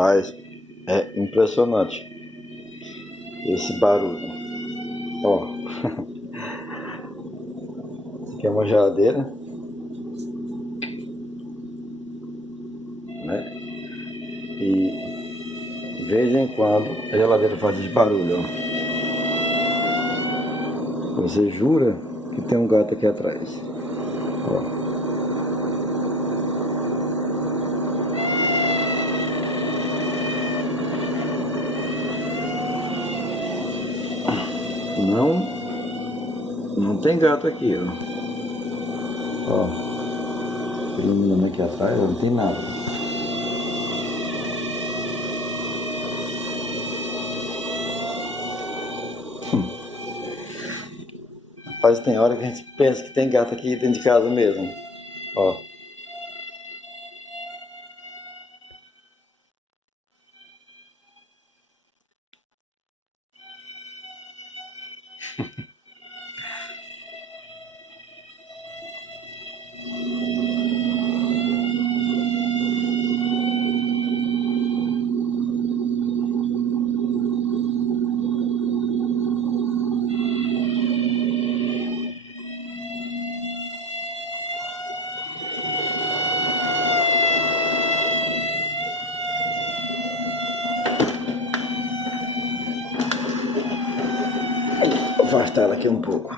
Rapaz, é impressionante esse barulho. Ó, isso aqui é uma geladeira, né? E de vez em quando a geladeira faz esse barulho, ó. Você jura que tem um gato aqui atrás? Ó. Não, não tem gato aqui, ó. Ó, iluminando aqui atrás, não tem nada. Rapaz, tem hora que a gente pensa que tem gato aqui dentro de casa mesmo. Ó. Vou afastar ela aqui um pouco.